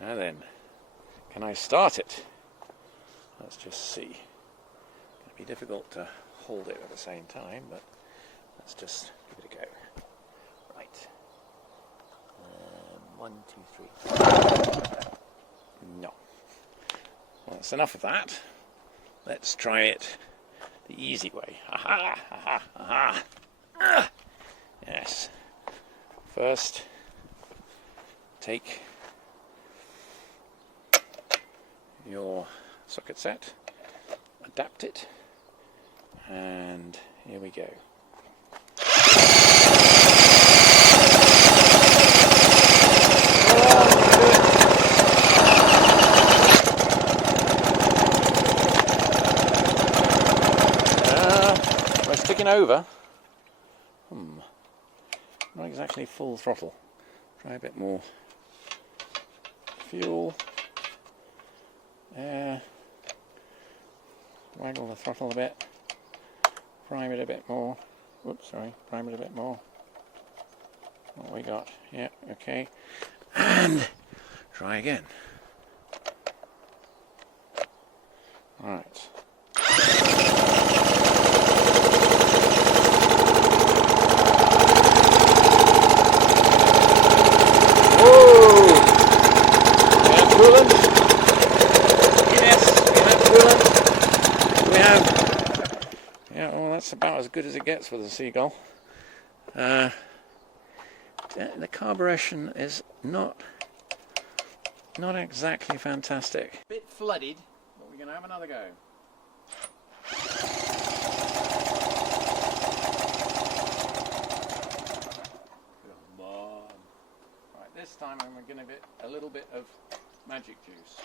Now then, can I start it? Let's just see. It's going to be difficult to hold it at the same time, but let's just give it a go. Right. 1, 2, 3. No. Well, that's enough of that. Let's try it the easy way. Aha! Aha! Aha! Ah! Yes. First, take your socket set, adapt it, and here we go. We're sticking over. Not exactly full throttle. Try a bit more fuel. Waggle the throttle a bit. Prime it a bit more. Whoops, sorry. Prime it a bit more. What we got? Yeah, okay. And try again. Right. That's about as good as it gets with a Seagull. The carburation is not exactly fantastic. Bit flooded, but we're going to have another go. Come on. Right, this time I'm going to get a little bit of magic juice.